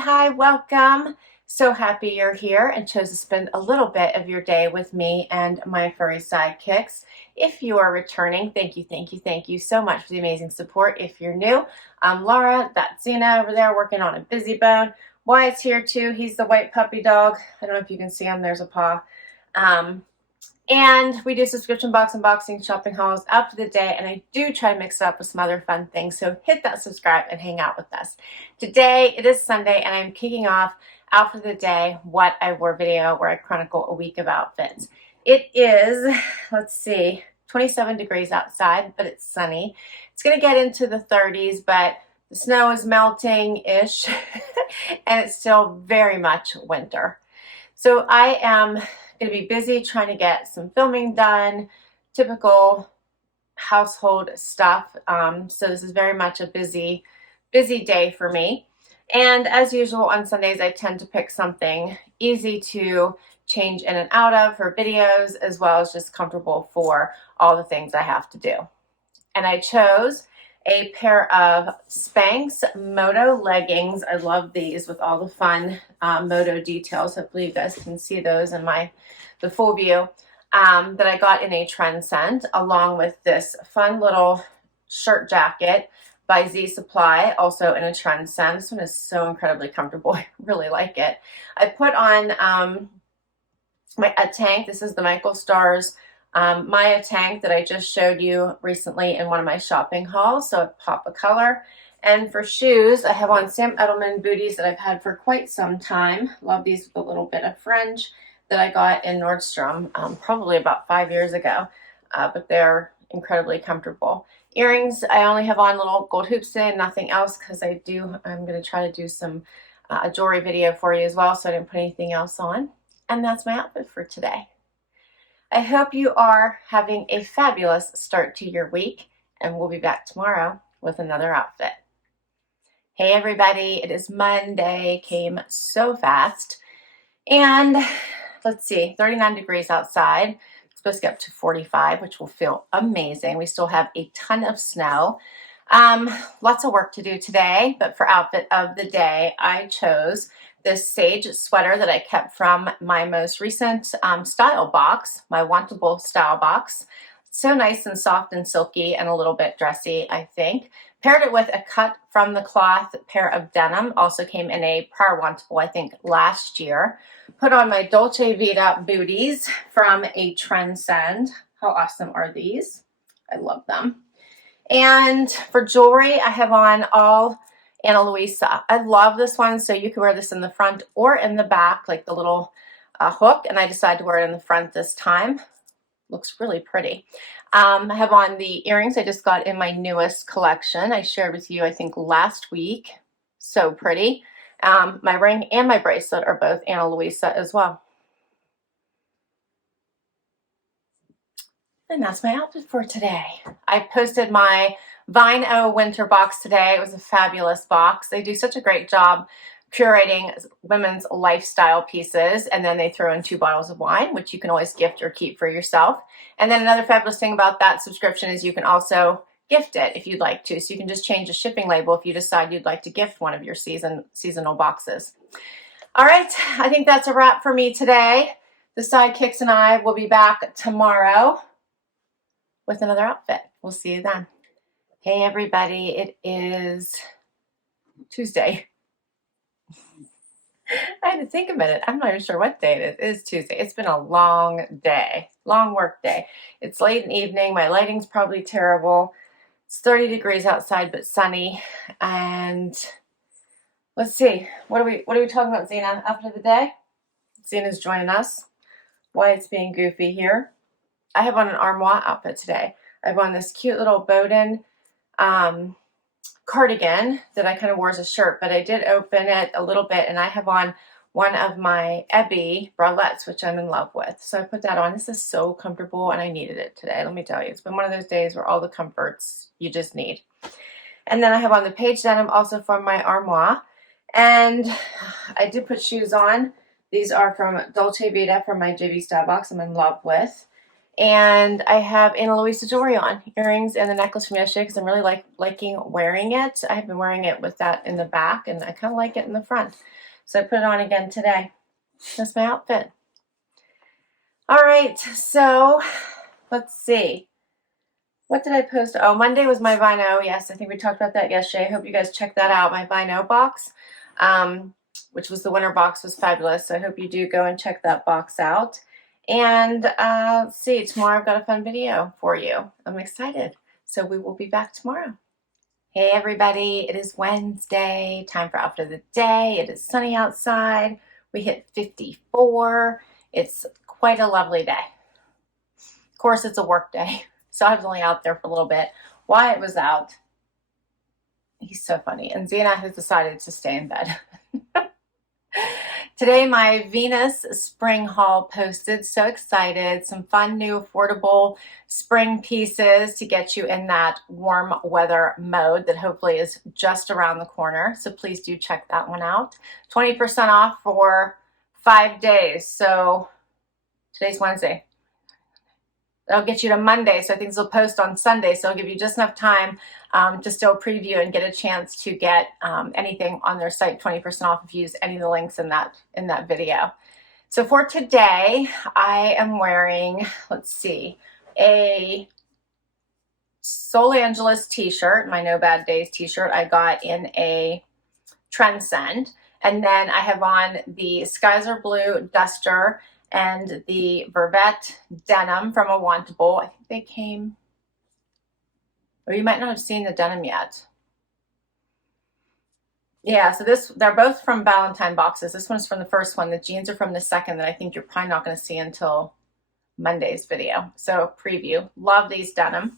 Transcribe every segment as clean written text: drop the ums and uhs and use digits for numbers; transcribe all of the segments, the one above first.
Hi, welcome. So happy you're here and chose to spend a little bit of your day with me and my furry sidekicks. If you are returning, thank you so much for the amazing support. If you're new, I'm Laura. That's Zena over there working on a busy bone. Wyatt's here too. He's the white puppy dog. I don't know if you can see him. There's a paw. And we do subscription box unboxing, shopping hauls out for the day, and I do try to mix it up with some other fun things, so hit that subscribe and hang out with us. Today, it is Sunday, and I'm kicking off Out for the Day What I Wore video, where I chronicle a week of outfits. It is, let's see, 27 degrees outside, but it's sunny. It's going to get into the 30s, but the snow is melting-ish, and it's still very much winter. So I am going to be busy trying to get some filming done, typical household stuff. So this is very much a busy day for me. And as usual on Sundays, I tend to pick something easy to change in and out of for videos, as well as just comfortable for all the things I have to do. And I chose a pair of Spanx Moto leggings. I love these with all the fun Moto details. Hopefully you guys can see those in the full view that I got in a Trendsend, along with this fun little shirt jacket by Z Supply, also in a Trendsend. This one is so incredibly comfortable. I really like it. I put on a tank. This is the Michael Stars Maya tank that I just showed you recently in one of my shopping hauls, so I pop a color. And for shoes, I have on Sam Edelman booties that I've had for quite some time. Love these with a little bit of fringe that I got in Nordstrom probably about 5 years ago, but they're incredibly comfortable. Earrings, I only have on little gold hoops today and nothing else, because I'm going to try to do some a jewelry video for you as well, so I didn't put anything else on. And that's my outfit for today. I hope you are having a fabulous start to your week, and we'll be back tomorrow with another outfit. Hey everybody, it is Monday, came so fast, and let's see, 39 degrees outside. It's supposed to get up to 45, which will feel amazing. We still have a ton of snow. Lots of work to do today, but for outfit of the day, I chose this sage sweater that I kept from my most recent style box, my Wantable style box. So nice and soft and silky and a little bit dressy, I think. Paired it with a cut from the cloth pair of denim. Also came in a prior Wantable, I think, last year. Put on my Dolce Vita booties from a Trendsend. How awesome are these? I love them. And for jewelry, I have on all Luisa. I love this one, so you can wear this in the front or in the back, like the little hook, and I decided to wear it in the front this time. Looks really pretty. I have on the earrings I just got in my newest collection. I shared with you, I think, last week. So pretty. My ring and my bracelet are both Ana Luisa as well. And that's my outfit for today. I posted my Vino winter box today. It was a fabulous box. They do such a great job curating women's lifestyle pieces, and then they throw in 2 bottles of wine, which you can always gift or keep for yourself. And then another fabulous thing about that subscription is you can also gift it if you'd like to. So you can just change the shipping label if you decide you'd like to gift one of your seasonal boxes. All right, I think that's a wrap for me today. The sidekicks and I will be back tomorrow with another outfit. We'll see you then. Hey everybody, it is Tuesday. I had to think a minute. I'm not even sure what day it is. It is Tuesday. It's been a long day, long work day. It's late in the evening. My lighting's probably terrible. It's 30 degrees outside, but sunny. And let's see. What are we talking about, Zena? Outfit of the day? Zena's joining us. Wyatt's being goofy here. I have on an Armoire outfit today. I have on this cute little Boden cardigan that I kind of wore as a shirt, but I did open it a little bit, and I have on one of my Evereve bralettes, which I'm in love with. So I put that on. This is so comfortable, and I needed it today. Let me tell you, it's been one of those days where all the comforts you just need. And then I have on the Paige denim, also from my Armoire. And I did put shoes on. These are from Dolce Vita from my JB Stylebox I'm in love with. And I have Anna Luisa jewelry on, earrings and the necklace from yesterday because I'm really liking wearing it. I've been wearing it with that in the back, and I kind of like it in the front. So I put it on again today. That's my outfit. All right, so let's see. What did I post? Oh, Monday was my Vino. Yes, I think we talked about that yesterday. I hope you guys checked that out, my Vino box, which was the winter box, was fabulous. So I hope you do go and check that box out. And let's see, tomorrow I've got a fun video for you. I'm excited. So we will be back tomorrow. Hey everybody, it is Wednesday, time for outfit of the day. It is sunny outside. We hit 54. It's quite a lovely day. Of course, it's a work day. So I was only out there for a little bit. Wyatt was out. He's so funny. And Zena has decided to stay in bed. Today, my Venus spring haul posted. So excited. Some fun, new, affordable spring pieces to get you in that warm weather mode that hopefully is just around the corner. So please do check that one out. 20% off for 5 days. So today's Wednesday. That'll get you to Monday, so I think this will post on Sunday, so it'll give you just enough time to still preview and get a chance to get anything on their site 20% off if you use any of the links in that video. So for today, I am wearing, let's see, a Sol Angeles t-shirt, my No Bad Days t-shirt I got in a Trendsend, and then I have on the Skies Are Blue duster and the Vervet denim from a Wantable. I think they came, or you might not have seen the denim yet. Yeah, so they're both from Valentine boxes. This one's from the first one. The jeans are from the second that I think you're probably not going to see until Monday's video. So preview. Love these denim.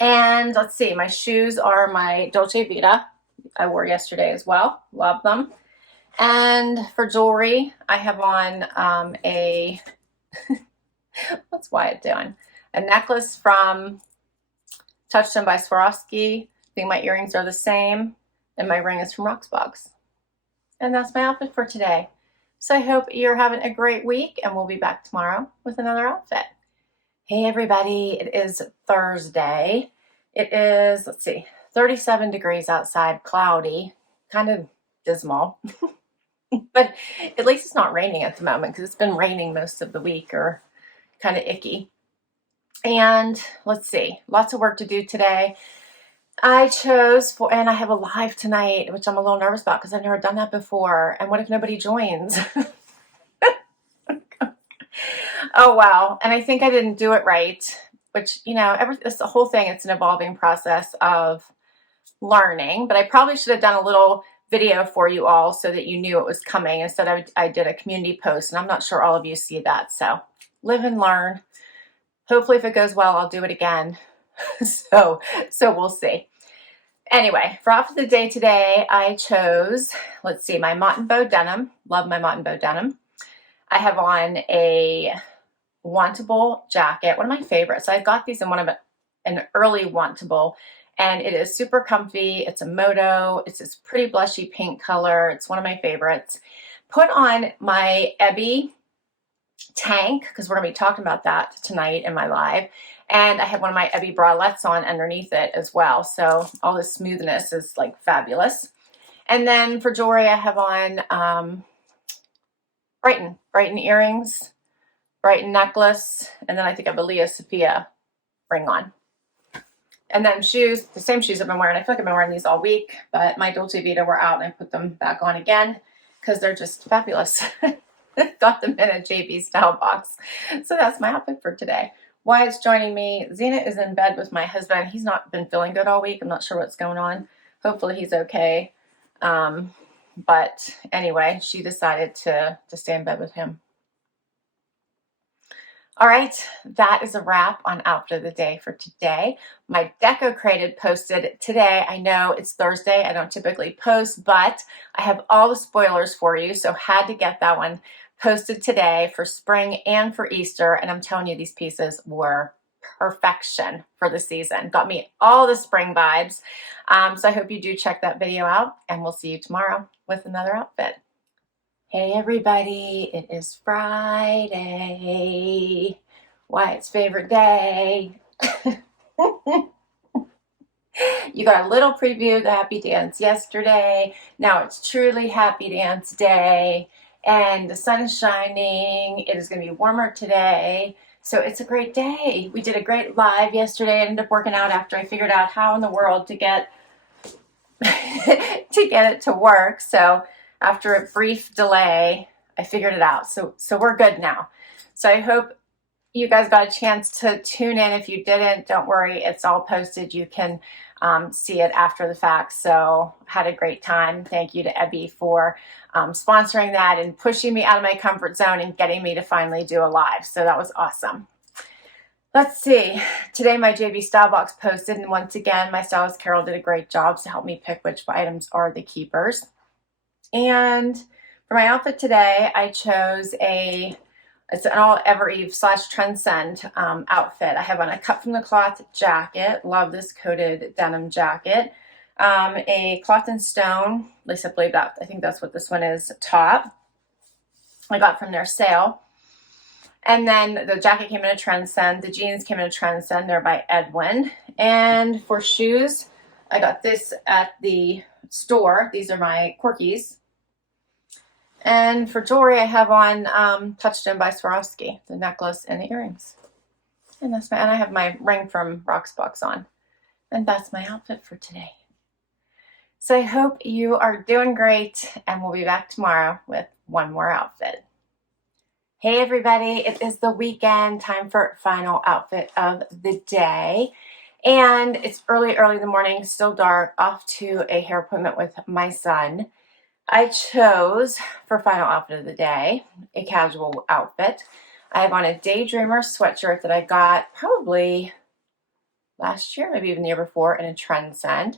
And let's see, my shoes are my Dolce Vita. I wore yesterday as well. Love them. And for jewelry, I have on a, what's Wyatt doing? A necklace from Touchstone by Swarovski. I think my earrings are the same. And my ring is from Rocksbox. And that's my outfit for today. So I hope you're having a great week, and we'll be back tomorrow with another outfit. Hey everybody, it is Thursday. It is, let's see, 37 degrees outside, cloudy, kind of dismal. But at least it's not raining at the moment, because it's been raining most of the week, or kind of icky. And let's see, lots of work to do today. I chose and I have a live tonight, which I'm a little nervous about because I've never done that before. And what if nobody joins? Oh, wow. And I think I didn't do it right, which, you know, it's the whole thing. It's an evolving process of learning, but I probably should have done a little video for you all so that you knew it was coming. Instead, I did a community post, and I'm not sure all of you see that. So live and learn. Hopefully, if it goes well, I'll do it again. So we'll see. Anyway, for outfit of the day today, I chose, let's see, my Mott Bow denim. Love my Mott Bow denim. I have on a Wantable jacket, one of my favorites. I got these in an early Wantable, and it is super comfy. It's a moto. It's this pretty blushy pink color. It's one of my favorites. Put on my Evereve tank, because we're going to be talking about that tonight in my live. And I have one of my Evereve bralettes on underneath it as well. So all this smoothness is like fabulous. And then for jewelry, I have on Brighton earrings, Brighton necklace, and then I think I have a Leah Sophia ring on. And then shoes, the same shoes I've been wearing. I feel like I've been wearing these all week, but my Dolce Vita were out and I put them back on again because they're just fabulous. Got them in a JB Stylebox. So that's my outfit for today. Wyatt's joining me. Zena is in bed with my husband. He's not been feeling good all week. I'm not sure what's going on. Hopefully he's okay. But anyway, she decided to stay in bed with him. All right, that is a wrap on outfit of the day for today. My Deco Created posted today. I know it's Thursday. I don't typically post, but I have all the spoilers for you, so had to get that one posted today for spring and for Easter. And I'm telling you, these pieces were perfection for the season. Got me all the spring vibes. So I hope you do check that video out, and we'll see you tomorrow with another outfit. Hey everybody, it is Friday. Wyatt's favorite day. You got a little preview of the happy dance yesterday. Now it's truly happy dance day, and the sun is shining. It is going to be warmer today, so it's a great day. We did a great live yesterday. I ended up working out after I figured out how in the world to get to get it to work. So after a brief delay, I figured it out. So we're good now. So I hope you guys got a chance to tune in. If you didn't, don't worry. It's all posted. You can see it after the fact. So had a great time. Thank you to Ebby for sponsoring that and pushing me out of my comfort zone and getting me to finally do a live. So that was awesome. Let's see. Today my JB Stylebox posted, and once again, my stylist Carol did a great job to help me pick which items are the keepers. And for my outfit today, I chose it's an all Evereve / Trendsend outfit. I have on a cut from the cloth jacket. Love this coated denim jacket. A cloth and stone, at least I believe that, I think that's what this one is, top. I got from their sale. And then the jacket came in a Trendsend. The jeans came in a Trendsend. They're by Edwin. And for shoes, I got this at the store. These are my Quirkies. And for jewelry, I have on Touchstone by Swarovski, the necklace and the earrings. And I have my ring from Rocksbox on. And that's my outfit for today. So I hope you are doing great, and we'll be back tomorrow with one more outfit. Hey everybody, it is the weekend, time for final outfit of the day. And it's early in the morning, still dark, off to a hair appointment with my son. I chose, for final outfit of the day, a casual outfit. I have on a Daydreamer sweatshirt that I got probably last year, maybe even the year before, in a Trendsend.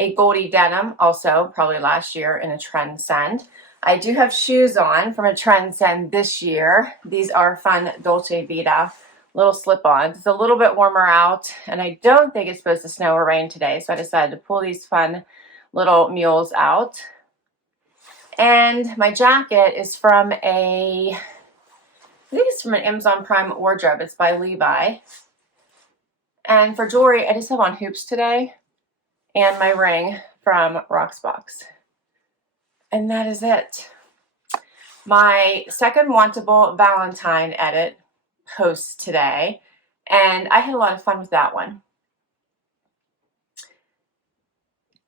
A Goldie denim, also probably last year, in a Trendsend. I do have shoes on from a Trendsend this year. These are fun Dolce Vita little slip-ons. It's a little bit warmer out, and I don't think it's supposed to snow or rain today, so I decided to pull these fun little mules out. And my jacket is from I think it's from an Amazon Prime wardrobe. It's by Levi. And for jewelry, I just have on hoops today and my ring from Rocksbox. And that is it. My second Wantable Valentine edit posts today, and I had a lot of fun with that one.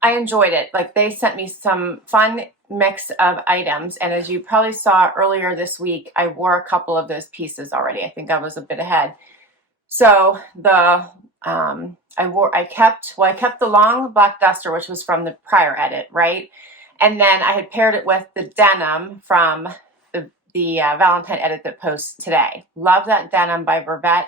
I enjoyed it. Like, they sent me some fun mix of items, and as you probably saw earlier this week, I wore a couple of those pieces already. I think I was a bit ahead. So I kept the long black duster, which was from the prior edit, right? And then I had paired it with the denim from the Valentine edit that posts today. Love that denim by Vervet.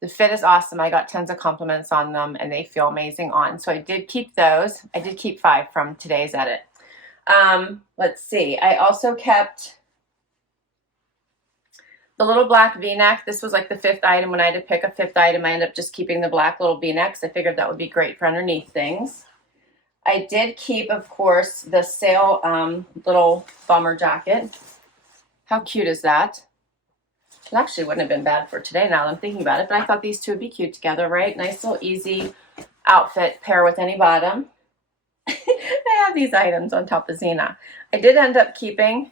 The fit is awesome. I got tons of compliments on them, and they feel amazing on. So I did keep those. I did keep 5 from today's edit. Let's see. I also kept the little black V-neck. This was like the 5th item. When I had to pick a 5th item, I ended up just keeping the black little V-necks. I figured that would be great for underneath things. I did keep, of course, the sale little bomber jacket. How cute is that? It actually wouldn't have been bad for today now that I'm thinking about it, but I thought these two would be cute together, right? Nice little easy outfit, pair with any bottom. I have these items on top of Zena. I did end up keeping,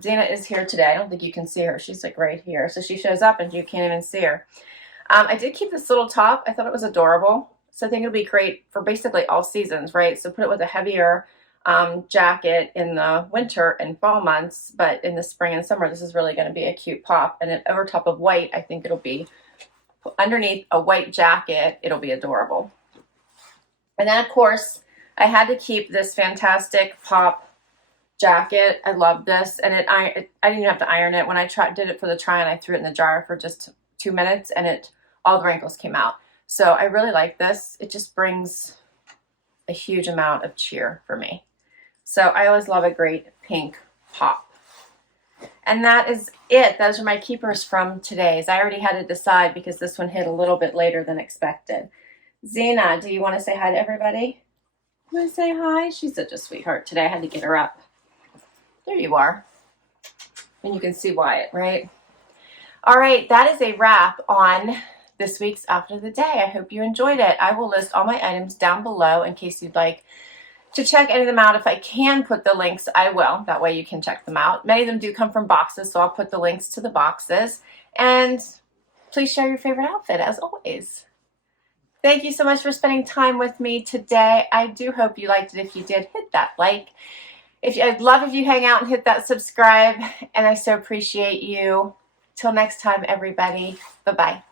Zena is here today. I don't think you can see her. She's like right here. So she shows up and you can't even see her. I did keep this little top. I thought it was adorable. So I think it'll be great for basically all seasons, right? So put it with a heavier jacket in the winter and fall months, but in the spring and summer, this is really going to be a cute pop. And then over top of white, I think it'll be, underneath a white jacket, it'll be adorable. And then, of course, I had to keep this fantastic pop jacket. I love this, and I didn't even have to iron it. When I did it for the try-on, I threw it in the dryer for just 2 minutes, and all the wrinkles came out. So I really like this. It just brings a huge amount of cheer for me. So I always love a great pink pop. And that is it. Those are my keepers from today's. I already had to decide because this one hit a little bit later than expected. Zena, do you want to say hi to everybody? You want to say hi? She's such a sweetheart today. I had to get her up. There you are. And you can see Wyatt, right? All right, that is a wrap on this week's Outfit of the Day. I hope you enjoyed it. I will list all my items down below in case you'd like to check any of them out. If I can put the links, I will. That way you can check them out. Many of them do come from boxes, so I'll put the links to the boxes. And please share your favorite outfit, as always. Thank you so much for spending time with me today. I do hope you liked it. If you did, hit that like. I'd love if you hang out and hit that subscribe, and I so appreciate you. Till next time, everybody. Bye-bye.